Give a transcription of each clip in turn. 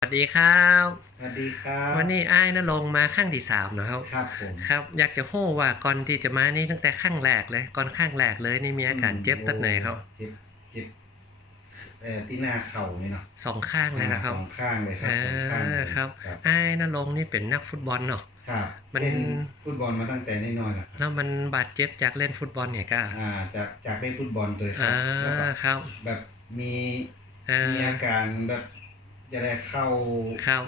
สวัสดีครับ สวัสดีครับ วันนี้อ้ายนะลงมาข้างที่สามนะครับ ครับผมครับ อยากจะโห้ว่าก่อนที่จะมานี่ตั้งแต่ข้างแรกเลยก่อนข้างแรกเลยนี่มีอาการเจ็บตัดไหนครับเจ็บเจ็บเอ่อที่หน้าเข่านี่เนาะสองข้างเลยนะครับ สองข้างเลยครัเอบสองข้างอเลยครับครับอ้ายนะลงนี่เป็นนักฟุตบอลเนาะ ครับมัน เล่นฟุตบอลมาตั้งแต่น้อยๆแล้วครับแล้วมันบาดเจ็บจากเล่นฟุตบอลเนี่ยก็อ่าจากจากเล่นฟุตบอลตัวครัอ่าแล้วก็ครับแบบมีอ่ามีอาการแบบ จะได้เข้าครับ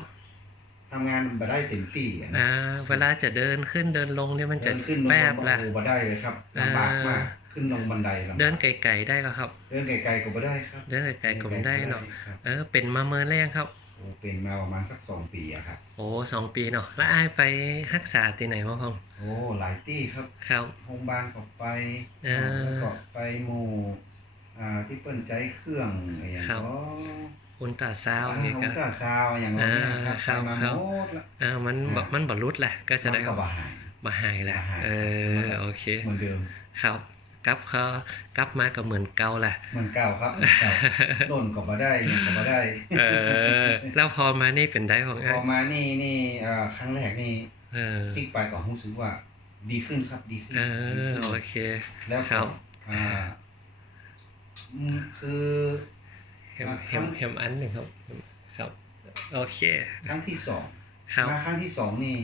ทำงานมาได้เต็มที่อะนะอ่าเวลาจะเดินขึ้นเดินลงเนี่ยมันจะเดินขึ้นลงแป๊บลงละ โอ้มาได้เลยครับลำบากมากอ่า ขึ้นลงบันไดลำบากเดินไกลๆได้ก็ครับ เดินไกลๆก็มาได้ครับเดินไกลๆก็ไม่ได้เนาะครับเออเป็นมาเมินแรงครับ โอ้เป็นมาประมาณสักสองปีอะครับ โอ้สองปีเนาะแล้วอ้ายไปรักษาที่ไหนบ้างครับโอ้หลายที่ครับ ครับ โรงพยาบาลก็ไปเออแล้วก็ไปหมู่อ่าที่เปิ้นใจเครื่องอะไรอย่างครับ ก็ อุลตราซาวด์อ่านี่ของก็ตาซาวอย่างเราเนี่ยครับอ่าครับไปมาครับหมดละ อ่ามันบอ่ามั มันบรรลุดแหละก็จะได้มันก็บ่หายมาหายแหละบ่หาย เออโอเคเหมือนเดิมครับกลับเขากลับมาก็เหมือนเก่าแหละ เหมือนเก่าครับเหมือนเก่าโดนก็บ่ได้หยังก็บ่ได้ เออแล้วพอมานี่เป็นได้ของพอ้าอยมานี่นี่เอ่อครั้งแรกนี่เออติ๊กไปก็รู้สึกว่า ดีขึ้นครับดีขึ้นเอดีอขึ้นโอเค แล้วครัก็บ อ่าอืมคือเห็ มอ่าเห็มเห็มอันหนึ่งครับ ครับโอเค ครั้งที่สองครับมาครั้งที่สองนี่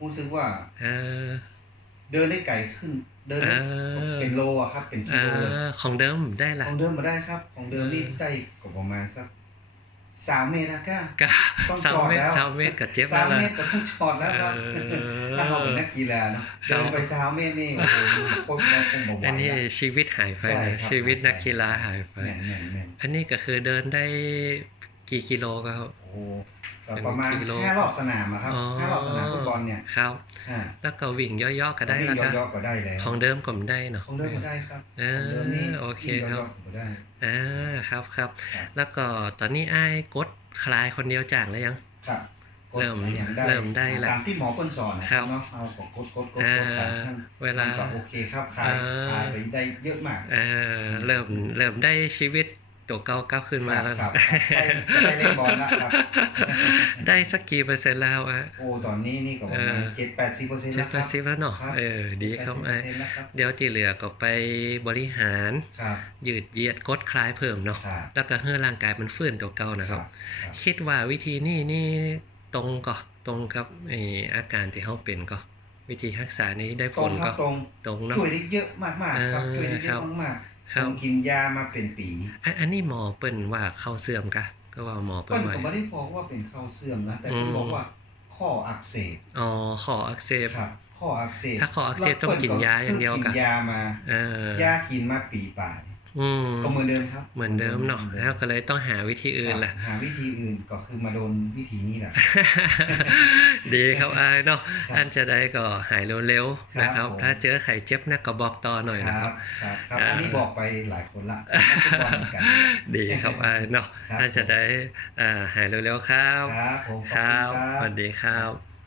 รู้สึกว่าเออเดินได้ไกลขึ้น เดินได้เออเป็นโลอะครับ เป็นกิอ่าโลเลยของเดิมได้ขละองเดิมมาได้ครับ ของเดิมนี่เออได้ก็ประมาณสัก สามเมตรนะก้าก็ต้องสามจอดเมตรแล้วสามเมตรกับเจ็บสาแล้วมล่ะเมตรก็ต้องจอดแล้วครับเออถ้าเราเป็นนักกีฬาเนอะครับเดินไปสามเมตรนี่โอ้โหโคตรเราคงบอกไหวอันนี้ละชีวิตหายไปใช่เลยครับชีวิตนักกีฬาหายไปแม่นแม่นแม่นอันนี้ก็คือเดินได้กี่กิโลครับโอ้ โหก็ประมาณเป็นกิโลห้ารอบสนามอะครับอ๋อห้ารอบสนามฟุตบอลเนี่ยครับอ่าแล้วก็วิ่งย่อๆก็ได้แล้ววิ่ก็งย่อๆก็ได้แล้วของเดิมก็ไม่ได้เนาะของเดิมก็ได้ครับเออของดิมนี่โอเควิ่งครับย่อๆก็ได้อ่าครับครับครับ แล้วก็ตอนนี้อ้ายกดคลายคนเดียวจ่างแล้วยังครับกดเริ่มอย่างเริ่มได้ละตามที่หมอเปิ้นสอนนะครับเนาะเอากดกดกดกดอ่ากดตามท่านเวลามันก็โอเคครับคลายอ่าคลายไปได้เยอะมากเออเริ่มเริ่มได้ชีวิต ตัวเก่าก้าวขึ้นมาแล้วครับได้ได้เล่นบอลแล้วครับ ได้สักกี่เปอร์เซ็นต์แล้วอะโอ้ตอนนี้นี่ก็ประมาณเออเจ็ดแปดสิบเปอร์เซ็นต์เจ็แล้ดวแปครัดสิบแล้วเนาะครับเออดีครับ80%ไอ้แล้วครับเดี๋ยวที่เหลือก็ไปบริหารครับยืดเหยียดกดคลายเพิ่มเนาะครับแล้วก็ให้ร่างกายมันฟื้นตัวเก่านะครับครับคิดว่าวิธีนี้นี่ตรงก็ตรงกับไออาการที่เขาเป็นก็วิธีรักษานี้ได้ตผรงลครัก็บตรงตรงเนาะช่วยได้เยอะมากมากๆครับเออช่วยได้เยครัอะบมาก คๆรัผบมกินยามาเป็นปีอันอันนี้หมอเปิ้นว่าเข้าเสื่อมกะก็ว่าหมอเปิ้เปิ้นลว่าก็ไม่ได้บอกว่าเป็นข้าวเสื่อมนะแต่อืมเปิ้ลบอกว่าข้ออักเสบอ๋อขออักเสบครับข้ออักเสบถ้าข้ออักเสบต้องกินยาอย่างเดียวกะกินยามาเออยากินมาปีป่าย อืมก็เหมือนเดิมครับเหมือนเดิมเนาะแล้วก็เลยต้องหาวิธีอื่นแหละครับหาวิธีอื่นก็คือมาโดนวิธีนี้แหละ ดีครับอายเนาะครับอันจะได้ก็หายเร็วครับๆนะครับผมถ้าเจอไข่เจ็บนักก็บอกต่อหน่อยนะครับครับครับอ่าอันนี้บอกไปหลายคนละนักฟุตบอลเหมือนกันดีครับอายเนาะครับอันจะได้อ่าหายเร็วๆครับ ครับผมขอบคคุรัณบครับสวัสดีครับ